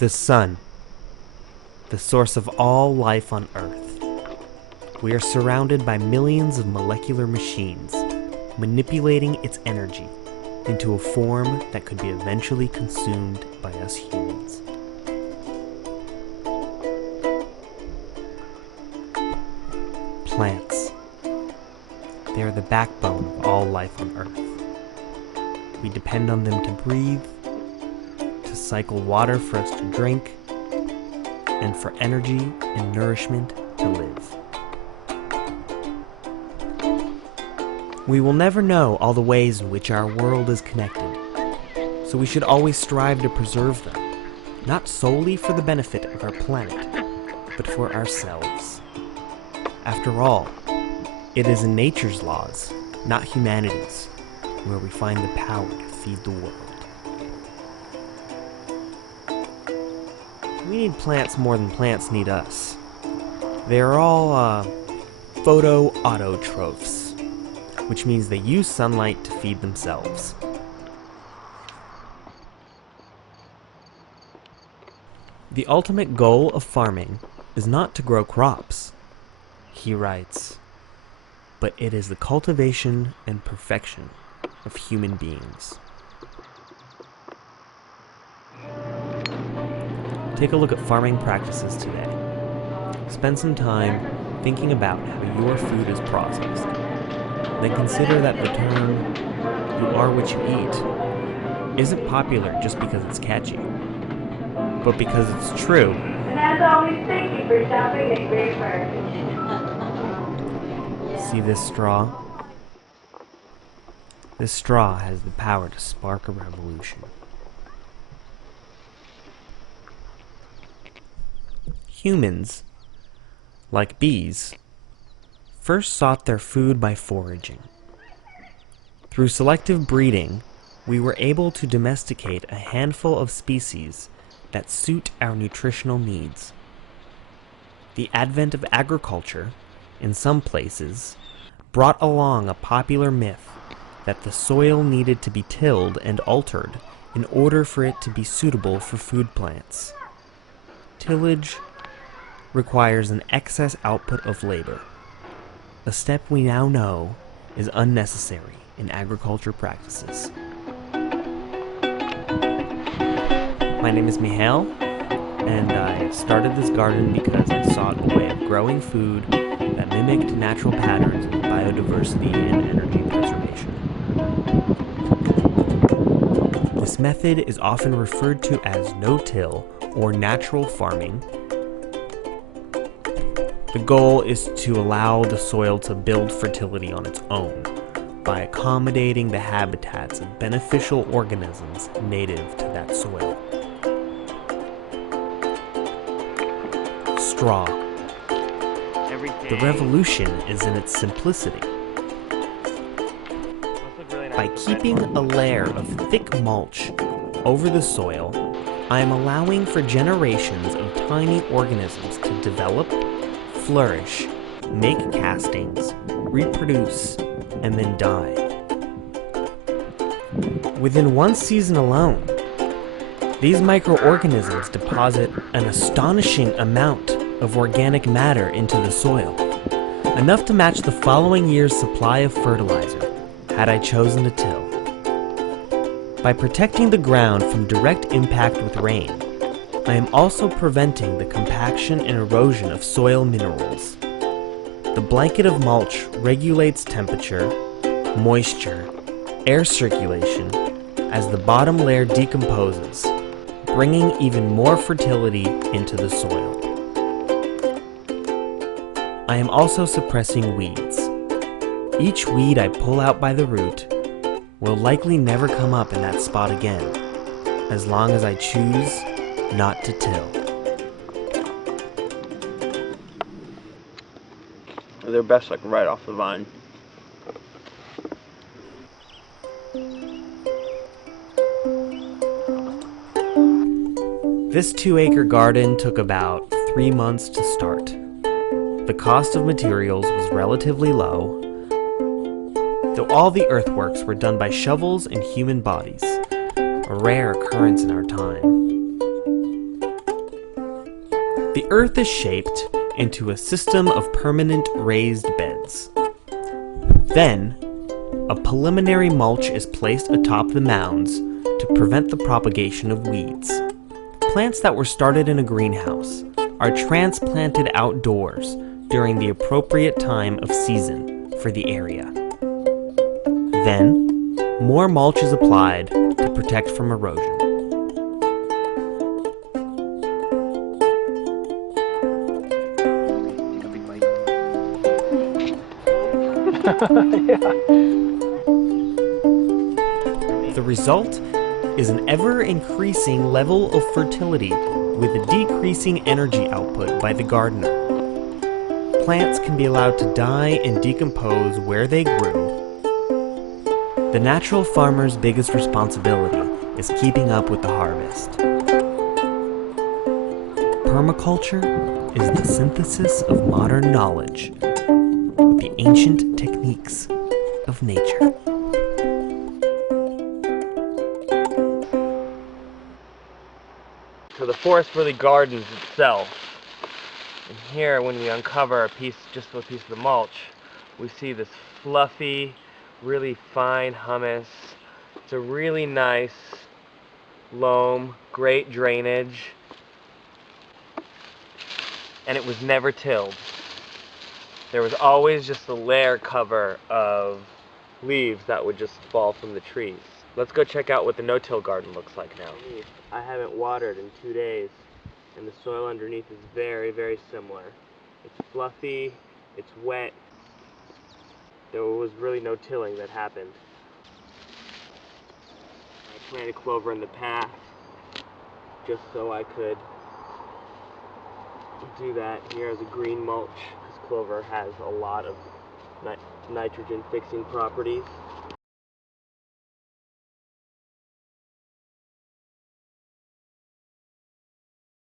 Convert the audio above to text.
The sun, the source of all life on Earth. We are surrounded by millions of molecular machines, manipulating its energy into a form that could be eventually consumed by us humans. Plants. They are the backbone of all life on Earth. We depend on them to breathe, to cycle water for us to drink, and for energy and nourishment to live. We will never know all the ways in which our world is connected, so we should always strive to preserve them, not solely for the benefit of our planet, but for ourselves. After all, it is in nature's laws, not humanity's, where we find the power to feed the world. We need plants more than plants need us. They are all photoautotrophs, which means they use sunlight to feed themselves. The ultimate goal of farming is not to grow crops, he writes, but it is the cultivation and perfection of human beings. Take a look at farming practices today. Spend some time thinking about how your food is processed. Then consider that the term, "you are what you eat," isn't popular just because it's catchy, but because it's true. And as always, thank you for shopping at Great Market. See this straw? This straw has the power to spark a revolution. Humans, like bees, first sought their food by foraging. Through selective breeding, we were able to domesticate a handful of species that suit our nutritional needs. The advent of agriculture, in some places, brought along a popular myth that the soil needed to be tilled and altered in order for it to be suitable for food plants. Tillage requires an excess output of labor, a step we now know is unnecessary in agriculture practices. My name is Mihail, and I started this garden because I sought a way of growing food that mimicked natural patterns of biodiversity and energy preservation. This method is often referred to as no-till or natural farming. The goal is to allow the soil to build fertility on its own by accommodating the habitats of beneficial organisms native to that soil. Straw. The revolution is in its simplicity. By keeping a layer of thick mulch over the soil, I am allowing for generations of tiny organisms to develop, flourish, make castings, reproduce, and then die. Within one season alone, these microorganisms deposit an astonishing amount of organic matter into the soil, enough to match the following year's supply of fertilizer, had I chosen to till. By protecting the ground from direct impact with rain, I am also preventing the compaction and erosion of soil minerals. The blanket of mulch regulates temperature, moisture, air circulation as the bottom layer decomposes, bringing even more fertility into the soil. I am also suppressing weeds. Each weed I pull out by the root will likely never come up in that spot again, as long as I choose not to till. They're best like right off the vine. This 2-acre garden took about 3 months to start. The cost of materials was relatively low, though all the earthworks were done by shovels and human bodies, a rare occurrence in our time. The earth is shaped into a system of permanent raised beds. Then, a preliminary mulch is placed atop the mounds to prevent the propagation of weeds. Plants that were started in a greenhouse are transplanted outdoors during the appropriate time of season for the area. Then, more mulch is applied to protect from erosion. The result is an ever-increasing level of fertility with a decreasing energy output by the gardener. Plants can be allowed to die and decompose where they grew. The natural farmer's biggest responsibility is keeping up with the harvest. Permaculture is the synthesis of modern knowledge with the ancient techniques of nature. So the forest really gardens itself. And here, when we uncover just a piece of the mulch, we see this fluffy, really fine humus. It's a really nice loam, great drainage, and it was never tilled. There was always just a layer cover of leaves that would just fall from the trees. Let's go check out what the no-till garden looks like now. I haven't watered in 2 days, and the soil underneath is very, very similar. It's fluffy, it's wet. There was really no tilling that happened. I planted clover in the path just so I could do that here as a green mulch, because clover has a lot of nitrogen fixing properties.